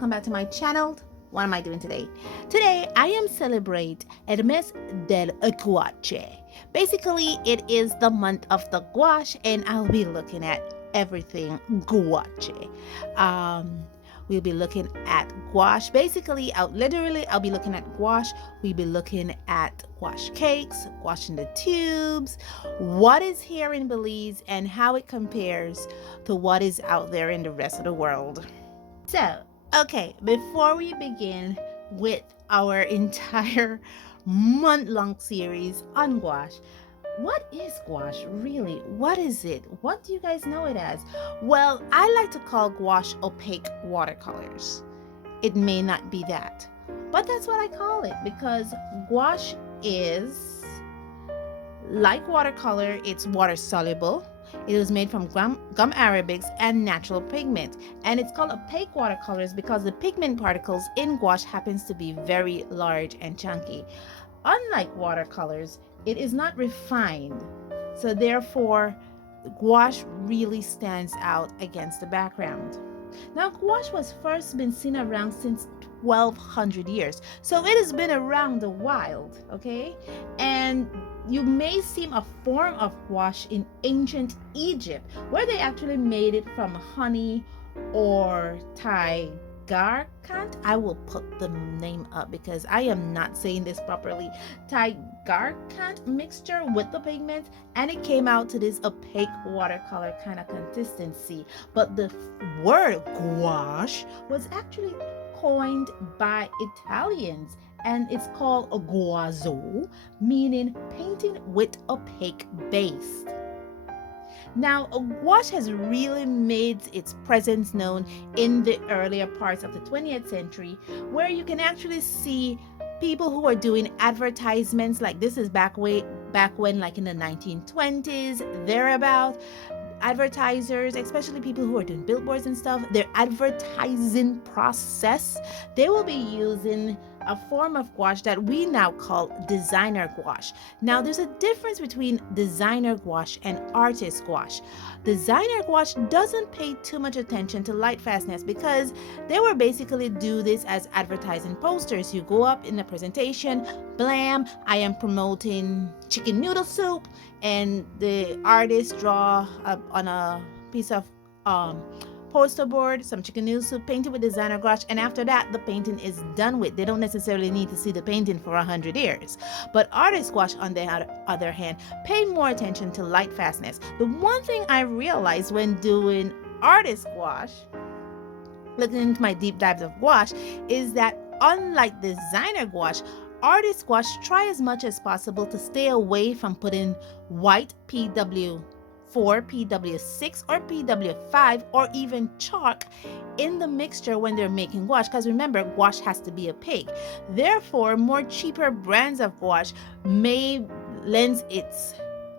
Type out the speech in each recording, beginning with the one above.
welcome back to my channel. What am I doing today? Today I am celebrate el mes del Gouache. Basically, it is the month of the gouache, and I'll be looking at everything gouache. We'll be looking at gouache. Basically, I'll be looking at gouache. We'll be looking at gouache cakes, gouache in the tubes, what is here in Belize, and how it compares to what is out there in the rest of the world. So, okay, before we begin with our entire month-long series on gouache, what is gouache really? What is it? What do you guys know it as? Well, I like to call gouache opaque watercolors. It may not be that, but that's what I call it because gouache is like watercolor. It's water soluble. It is made from gum arabics and natural pigment, and it's called opaque watercolors because the pigment particles in gouache happens to be very large and chunky. Unlike watercolors, it is not refined, so therefore gouache really stands out against the background. Now, gouache was first been seen around since 1200 years, so it has been around a while, okay? And you may see a form of gouache in ancient Egypt, where they actually made it from honey or tigarkant. I will put the name up because I am not saying this properly. Tigarkant mixture with the pigment, and it came out to this opaque watercolor kind of consistency. But the word gouache was actually coined by Italians, and it's called a guazzo, meaning painting with opaque base. Now, gouache has really made its presence known in the earlier parts of the 20th century, where you can actually see people who are doing advertisements. Like this is back when, like in the 1920s, thereabout. Advertisers, especially people who are doing billboards and stuff, their advertising process, they will be using a form of gouache that we now call designer gouache. Now, there's a difference between designer gouache and artist gouache. Designer gouache doesn't pay too much attention to light fastness because they were basically do this as advertising posters. You go up in the presentation, blam, I am promoting chicken noodle soup, and the artist draw up on a piece of poster board some chicken noodle soup painted with designer gouache, and after that the painting is done with. They don't necessarily need to see the painting for 100 years. But artist gouache, on the other hand, pay more attention to light fastness. The one thing I realized when doing artist gouache, looking into my deep dives of gouache, is that unlike designer gouache, artist gouache try as much as possible to stay away from putting white PW4, PW6, or PW5, or even chalk in the mixture when they're making gouache, because remember, gouache has to be opaque. Therefore, more cheaper brands of gouache may lend its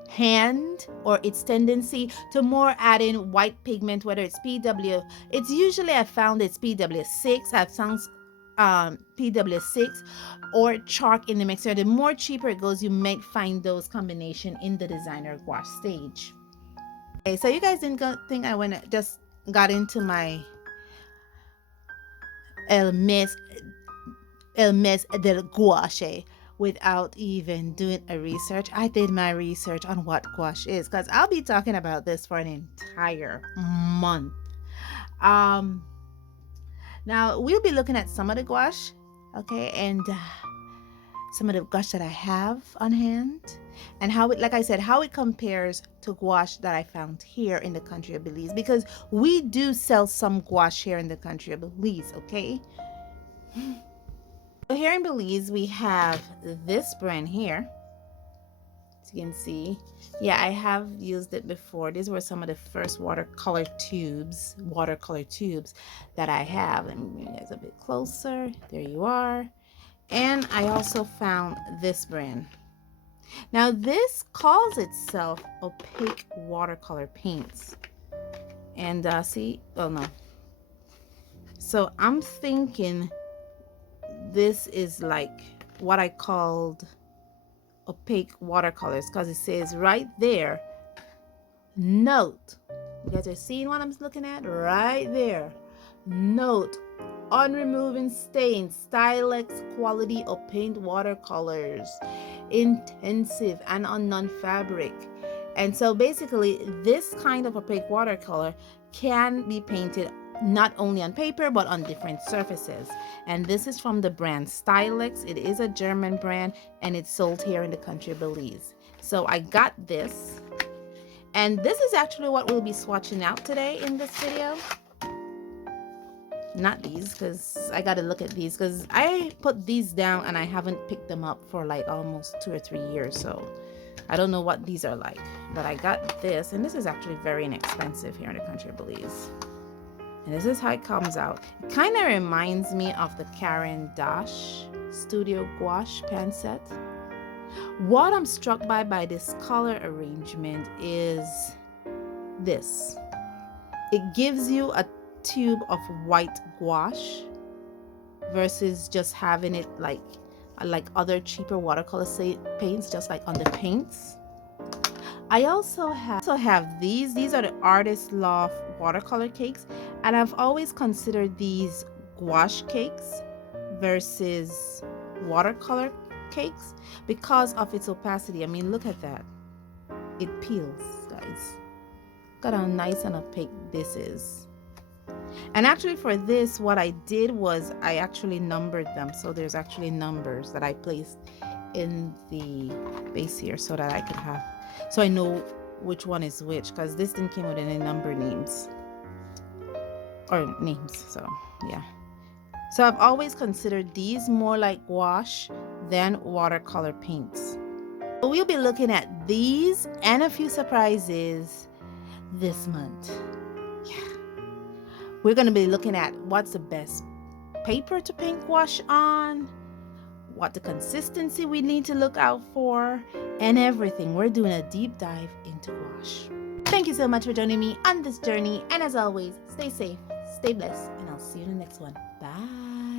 hand or its tendency to more add in white pigment, whether it's PW. It's usually, I found it's PW6. I've found PW6 or chalk in the mixer. The more cheaper it goes, you might find those combination in the designer gouache stage. Okay, so you guys didn't think I just got into my el mes del gouache without even doing a research. I did my research on what gouache is because I'll be talking about this for an entire month. Now we'll be looking at some of the gouache, okay, and some of the gouache that I have on hand, and how it, like I said, how it compares to gouache that I found here in the country of Belize, because we do sell some gouache here in the country of Belize, okay? So here in Belize, we have this brand here. As you can see, yeah, I have used it before. These were some of the first watercolor tubes that I have. Let me bring you guys a bit closer. There you are. And I also found this brand. Now this calls itself opaque watercolor paints. And see, oh no. So I'm thinking this is like what I called opaque watercolors, because it says right there, note, you guys are seeing what I'm looking at right there, note unremoving stains, Stylex quality of paint watercolors, intensive and on non-fabric. And so basically this kind of opaque watercolor can be painted not only on paper but on different surfaces. And this is from the brand Stylex. It is a German brand and it's sold here in the country of Belize. So I got this, and this is actually what we'll be swatching out today in this video. Not these, because I gotta look at these, because I put these down and I haven't picked them up for like almost 2 or 3 years, so I don't know what these are like. But I got this, and this is actually very inexpensive here in the country of Belize. And this is how it comes out. It kind of reminds me of the Karen Dash Studio Gouache pen set. What I'm struck by this color arrangement is this. It gives you a tube of white gouache versus just having it like other cheaper watercolor paints, just like on the paints. I also have these. These are the Artist Loft watercolor cakes, and I've always considered these gouache cakes versus watercolor cakes because of its opacity. I mean, look at that. It peels, guys. Look at how nice and opaque this is. And actually for this, what I did was I actually numbered them. So there's actually numbers that I placed in the base here so that I could have, so I know which one is which, because this didn't come with any number names. So yeah. So I've always considered these more like gouache than watercolor paints. So we'll be looking at these and a few surprises this month. Yeah. We're going to be looking at what's the best paper to paint gouache on, what the consistency we need to look out for, and everything. We're doing a deep dive into gouache. Thank you so much for joining me on this journey, and as always, stay safe, stay blessed, and I'll see you in the next one. Bye.